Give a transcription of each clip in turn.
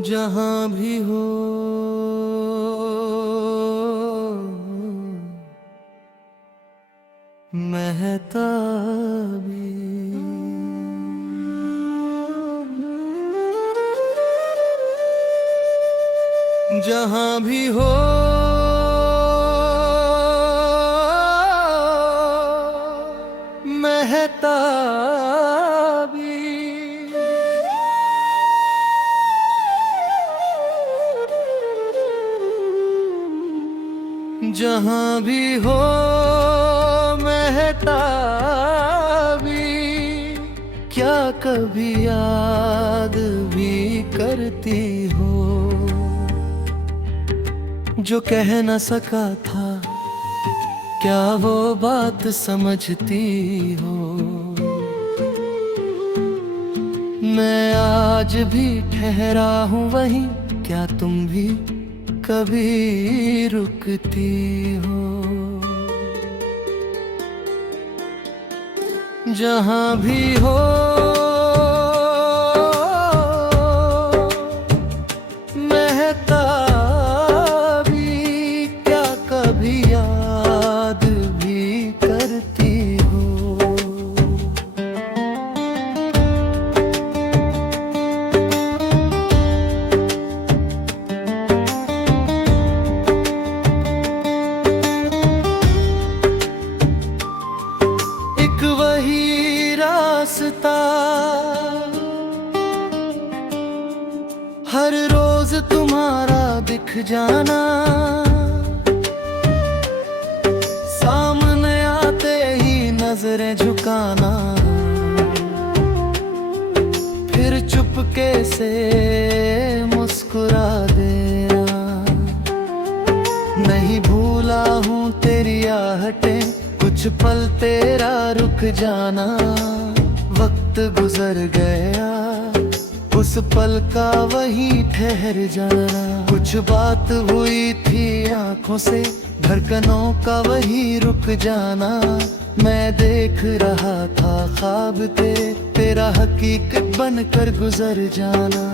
जहाँ भी हो महताबी, जहाँ भी हो महताबी, जहाँ भी हो महताबी, क्या कभी याद भी करती हो जो कह न सका था, क्या वो बात समझती हो। मैं आज भी ठहरा हूँ वहीं, क्या तुम भी कभी रुकती हो। जहाँ भी हो महताबी, क्या कभी याद भी करती हो। एक वही रास्ता हर रोज तुम्हारा दिख जाना, सामने आते ही नजरें झुकाना, फिर चुपके से मुस्कुरा देना। नहीं भूला हूँ तेरी आहटें, कुछ पल तेरा रुक जाना। वक्त गुजर गया उस पल का वही ठहर जाना। कुछ बात हुई थी आंखों से, धड़कनों का वही रुक जाना। मैं देख रहा था ख्वाब तेरा हकीकत बनकर गुजर जाना।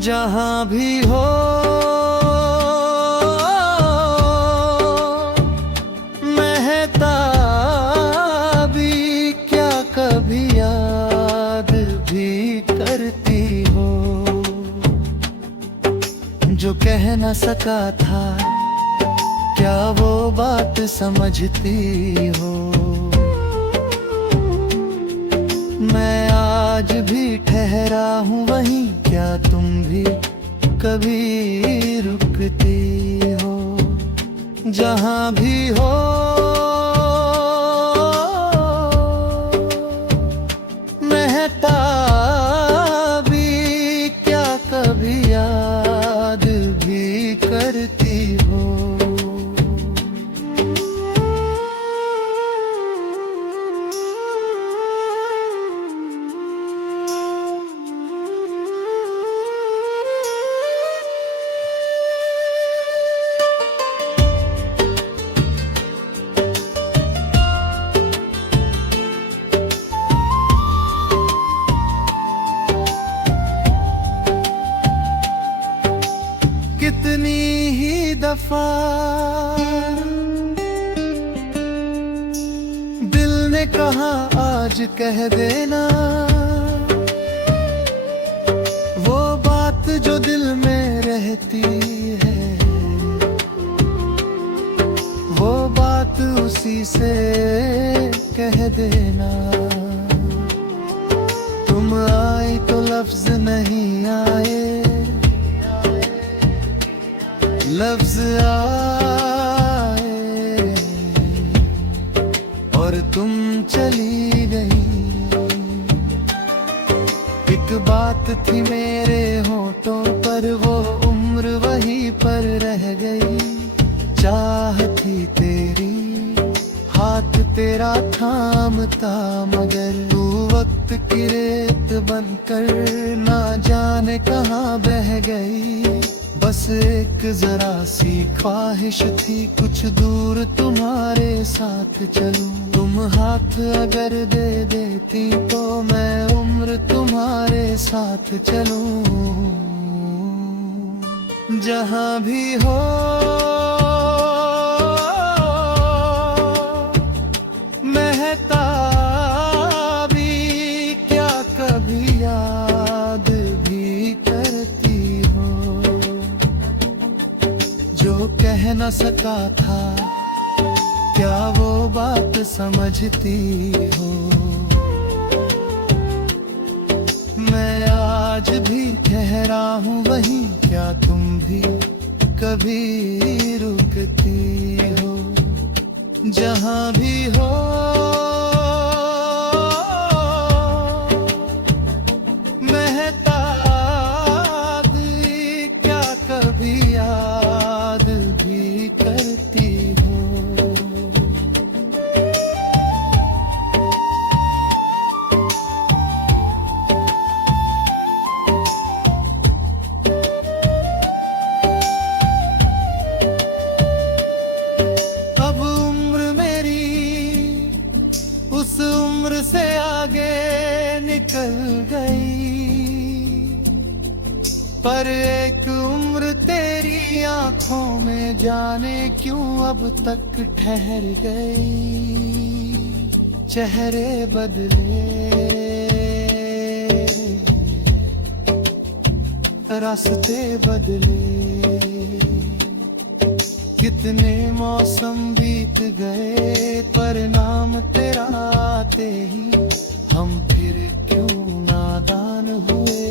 जहाँ भी हो महताबी, क्या कभी याद भी करती हो जो कह न सका था, क्या वो बात समझती हो। मैं आज भी ठहरा हूँ वहीं, क्या तुम भी कभी रुकती हो। जहाँ भी हो महताबी, क्या कभी याद भी करती हो। कितनी ही दफा दिल ने कहा आज कह देना, वो बात जो दिल में रहती है, वो बात उसी से कह देना। तुम आई तो लफ्ज नहीं आए, लफ्ज आए और तुम चली गई। एक बात थी मेरे होठों पर, वो उम्र वहीं पर रह गई। चाह थी तेरी, हाथ तेरा थामता, मगर तू वक्त की रेत बनकर ना जाने कहाँ बह गई। बस एक जरा सी ख्वाहिश थी, कुछ दूर तुम्हारे साथ चलूं। तुम हाथ अगर दे देती तो मैं उम्र तुम्हारे साथ चलूं। जहां भी हो महताबी, क्या कभी याद भी करती हो? जो कह न सका था, क्या वो बात समझती हो? मैं आज भी ठहरा हूँ वहीं, क्या तुम भी कभी रुकती हो? जहाँ भी हो महताबी, क्या कभी याद भी करती हो? अब उम्र मेरी उस उम्र से आगे निकल गई, पर एक उम्र तेरी आंखों में जाने क्यों अब तक ठहर गई। चेहरे बदले, रास्ते बदले, कितने मौसम बीत गए, पर नाम तेरा आते ही हम फिर क्यों नादान हुए।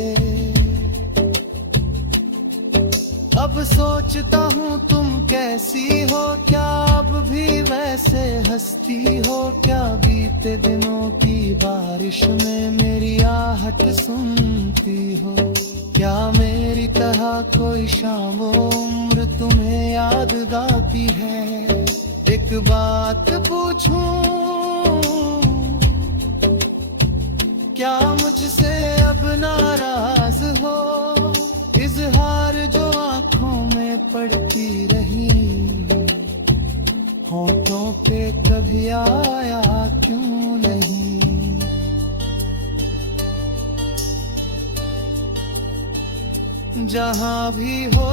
अब सोचता हूँ तुम कैसी हो, क्या अब भी वैसे हंसती हो? क्या बीते दिनों की बारिश में मेरी आहट सुनती हो? क्या मेरी तरह कोई शाम उम्र तुम्हें याद गाती है? एक बात पूछूं, क्या मुझसे अब नाराज हो? इजहार जो आंखों में पड़ती रही, होठों पे कभी आया क्यों नहीं? जहाँ भी हो